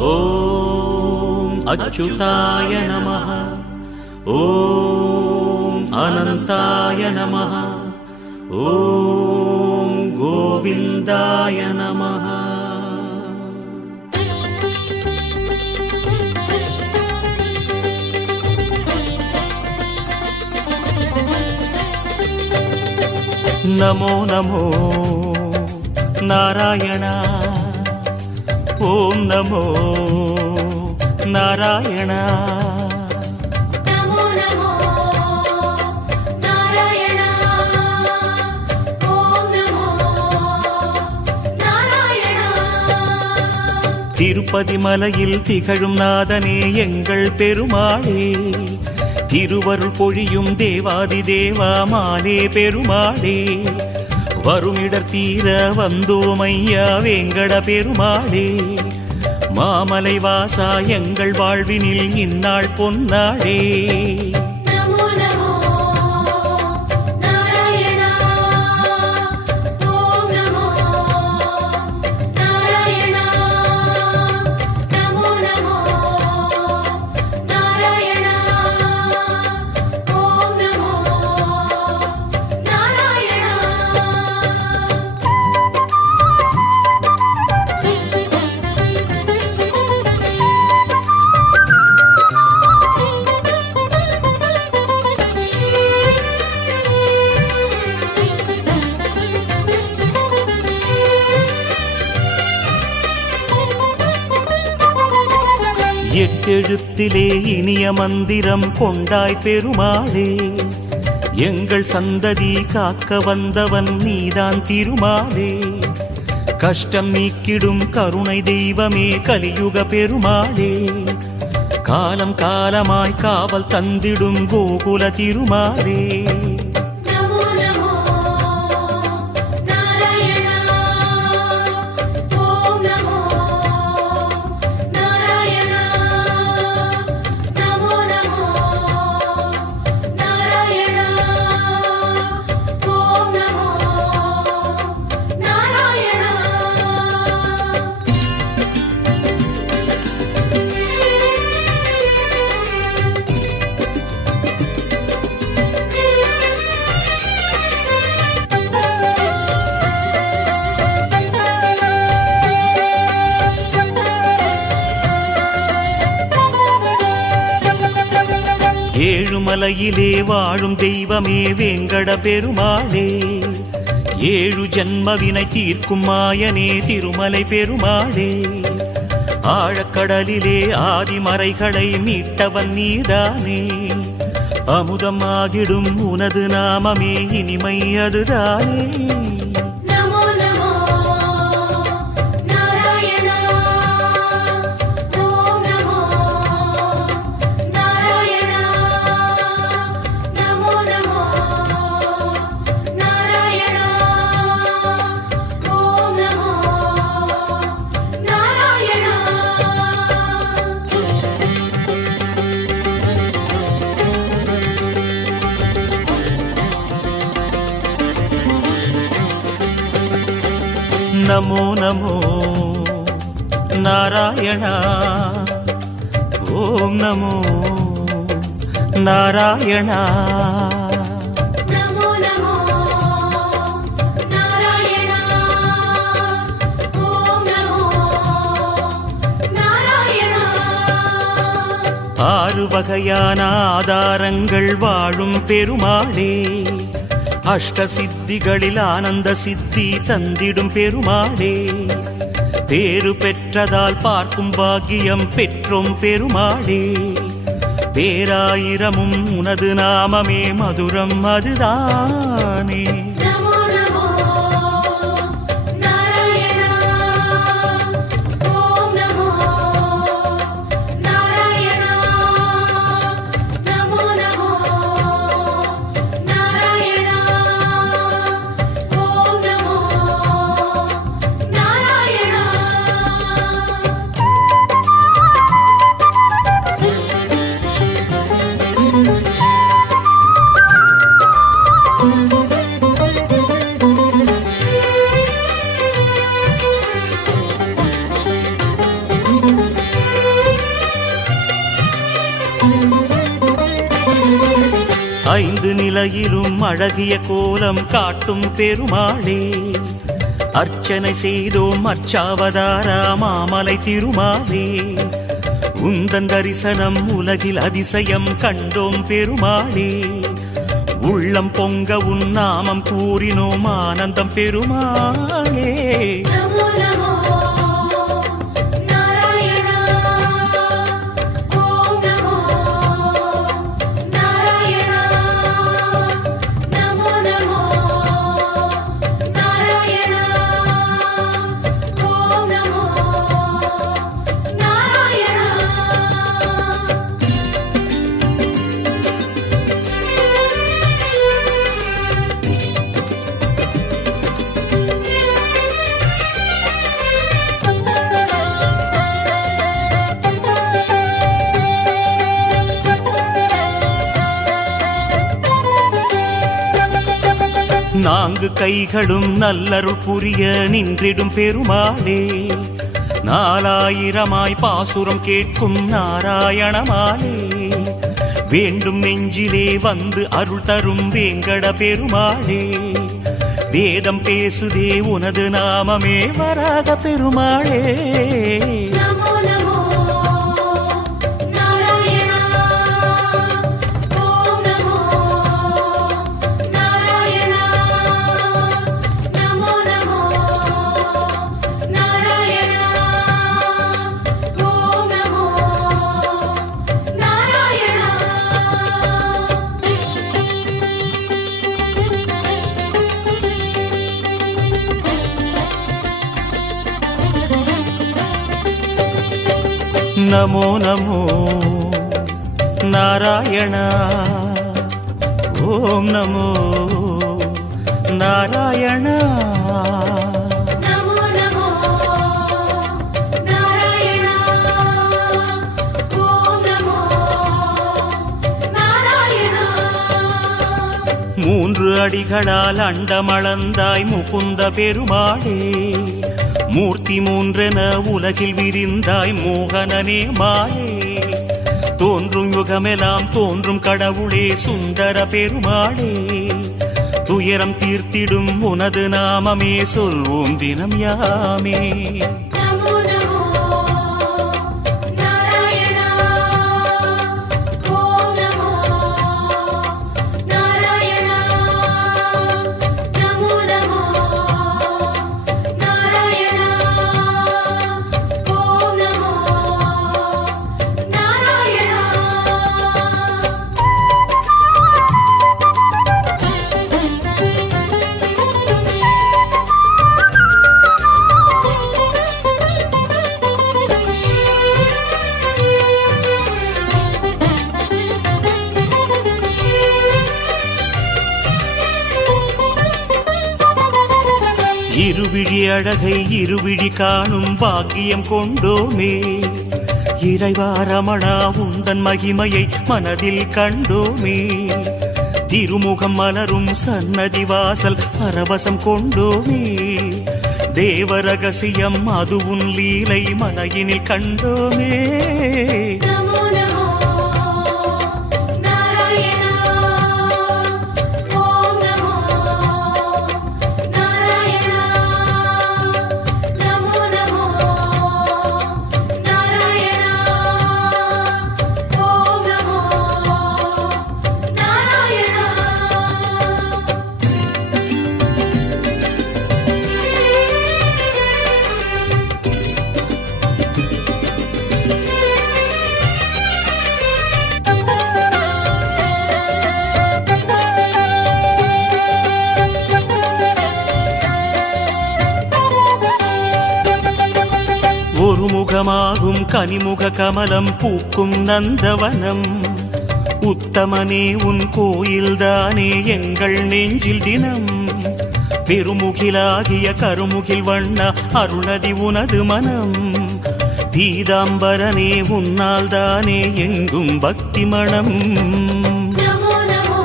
ஓம் அச்சுதாய நமः. ஓம் அனந்தாய நமः. ஓம் கோவிந்தாய நமः. நமோ நமோ நாராயண. ஓம் நமோ நாராயண. நமோ நமோ நாராயண. ஓம் நமோ நாராயண. திருப்பதி மலையில் திகழும் நாதனே எங்கள் பெருமாளே, திருவருள் பொழியும் தேவாதி தேவா மாலே பெருமாளே, வருமிடர் தீர வந்தோமையா வேங்கட பெருமாளே, மாமலை வாசா எங்கள் வாழ்வினில் இந்நாள் பொன்னாளே. நமோ நமோ நாராயண. ஓம் நமோ நாராயண. நமோ நமோ நாராயண. ஓம் நமோ நாராயண. எட்டெழுத்திலே இனிய மந்திரம் கொண்டாய் பெருமாளே, எங்கள் சந்ததி காக்க வந்தவன் நீதான் திருமாலே, கஷ்டம் நீக்கிடும் கருணை தெய்வமே கலியுக பெருமாளே, காலம் காலமாய் காவல் தந்திடும் கோகுல திருமாலே. நமோ நமோ நாராயண. ஓம் நமோ நாராயண. நமோ நமோ நாராயண. ஓம் நமோ நாராயண. ஏழுமலையிலே வாழும் தெய்வமே வேங்கட பெருமாளே, ஏழு ஜன்மவினை தீர்க்கும் மாயனே திருமலை பெருமாளே, ஆழக்கடலிலே ஆதிமறைகளை மீட்டவன் நீதானே, அமுதமாகிடும் உனது நாமமே இனிமை அதுதானே. நமோ நமோ நாராயண. ஓம் நமோ நாராயண. நமோ நமோ நாராயண. ஓம் நமோ நாராயண. நமோ நமோ நாராயண. ஓம் நமோ நாராயண. நமோ நமோ நாராயண. ஓம் நமோ நாராயண. ஆறு வகையான ஆதாரங்கள் வாழும் பெருமாளே, அஷ்ட சித்திகளில் ஆனந்த சித்தி தந்திடும் பெருமாளே, பேறு பெற்றதால் பார்க்கும் பாக்கியம் பெற்றோம் பெருமாளே, பேராயிரமும் உனது நாமமே மதுரம் அதுதானே. நமோ நமோ நாராயண. ஓம் நமோ நாராயண. நமோ நமோ நாராயண. ஓம் நமோ நாராயண. அகலையிலும் அழகிய கோலம் காட்டும் பெருமாளே, அர்ச்சனை செய்தோம் அர்ச்சாவதாரா மாமலை திருமாலே, உந்தன் தரிசனம் உலகில் அதிசயம் கண்டோம் பெருமாளே, உள்ளம் பொங்க உன் நாமம் கூறினோம் ஆனந்தம் பெருமாளே. நமோ நமோ நாராயணா ஓம் நமோ நாராயணா நமோ நமோ நாராயணா ஓம் நமோ நாராயணா. நான்கு கைகளும் நல்லருள் புரிய நின்றிடும் பெருமாளே, நாலாயிரமாய் பாசுரம் கேட்கும் நாராயணமாலே, வேண்டும் நெஞ்சிலே வந்து அருள் தரும் வேங்கட பெருமாளே, வேதம் பேசுதே உனது நாமமே வராக பெருமாளே. நமோ நமோ நாராயணா ஓம் நமோ நாராயணா நமோ நமோ நாராயணா ஓம் நமோ நாராயணா. நமோ நமோ நாராயணா ஓம் நமோ நாராயணா. நமோ நமோ நாராயணா ஓம் நமோ நாராயணா. மூன்று அடிகளால் அண்டமளந்தாய் முகுந்த பெருமாளே, மூர்த்தி மூன்றென உலகில் விரிந்தாய் மோகனனே மாலே, தோன்றும் யுகமெல்லாம் தோன்றும் கடவுளே சுந்தர பெருமாளே, துயரம் தீர்த்திடும் உனது நாமமே சொல்வோம் தினம் யாமே. நமோ நமோ நாராயணா ஓம் நமோ நாராயணா நமோ நமோ நாராயணா ஓம் நமோ நாராயணா. இருவிழி அழகை இருவிழி காணும் பாக்கியம் கொண்டோமே, இறைவா ரமணா உந்தன் மகிமையை மனதில் கண்டோமே, திருமுகம் மலரும் சன்னதி வாசல் பரவசம் கொண்டோமே, தேவ ரகசியம் அது உன் லீலை மனையினில் கண்டோமே. நமோ நமோ நாராயணா ஓம் நமோ நாராயணா நமோ நமோ நாராயணா ஓம் நமோ நாராயணா. ஒரு முகமாகும் கனிமுக கமலம் பூக்கும் நந்தவனம், உத்தமனே உன் கோயில்தானே எங்கள் நெஞ்சில் தினம், பெருமுகிலாகிய கருமுகில் வண்ணா அருணதி உனது மனம், பீதாம்பரனே உன்னால் தானே எங்கும் பக்தி மணம். நமோ நமோ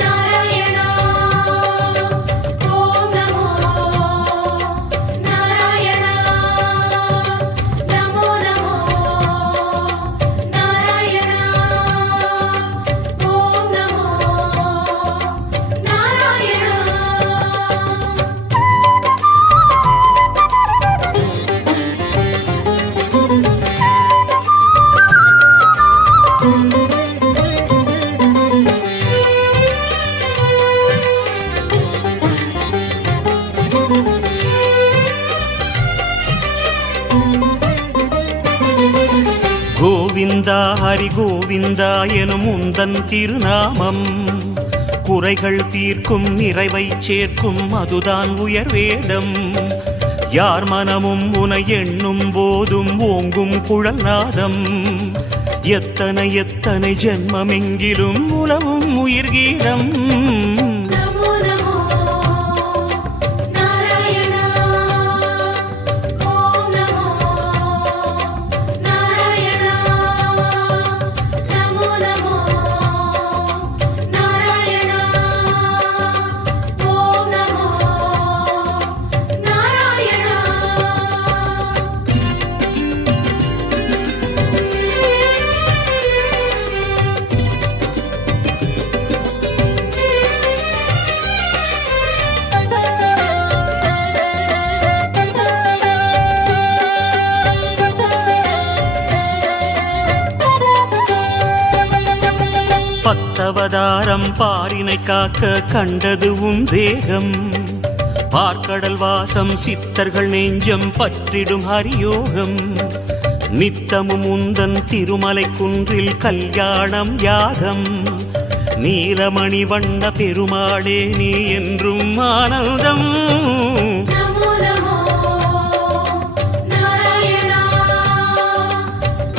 நாராயணா ஓம் நமோ நாராயணா நமோ நமோ நாராயணா ஓம் நமோ கோவிந்தா ஹரி கோவிந்தா எனும் உந்தன் திருநாமம் குறைகள் தீர்க்கும் நிறைவை சேர்க்கும் அதுதான் உயர்வேதம் யார் மனமும் உனை எண்ணும் போதும் ஓங்கும் குழல் நாதம் எத்தனை எத்தனை ஜென்மமெங்கிலும் உலவும் உயிர் கீதம் நமோ நமோ நாராயணா ஓம் நமோ நாராயணா நமோ நமோ நாராயணா ஓம் நமோ நாராயணா பத்தவதாரம் பாரினை காக்க கண்டது உன் தேகம் பார்க்கடல் வாசம் சித்தர்கள் நெஞ்சம் பற்றிடும் ஹரியோகம் நித்தமும் உந்தன் திருமலை குன்றில் கல்யாணம் யாகம் நீலமணி வண்ண பெருமாளே நீ என்றும் ஆனந்தம் நமோ நமோ நாராயணா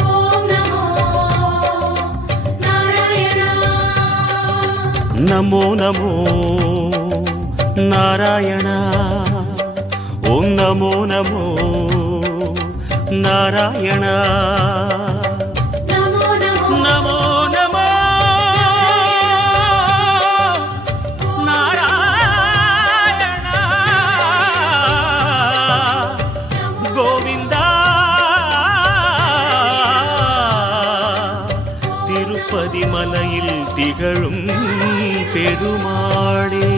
ஓம் நமோ நாராயணா நமோ நமோ நாராயணா ஓம் நமோ நமோ நாராயணா நமோ நமோ நமோ நமோ நாராயணா கோவிந்தா திருப்பதி மலையில் திகழும் பெருமாளே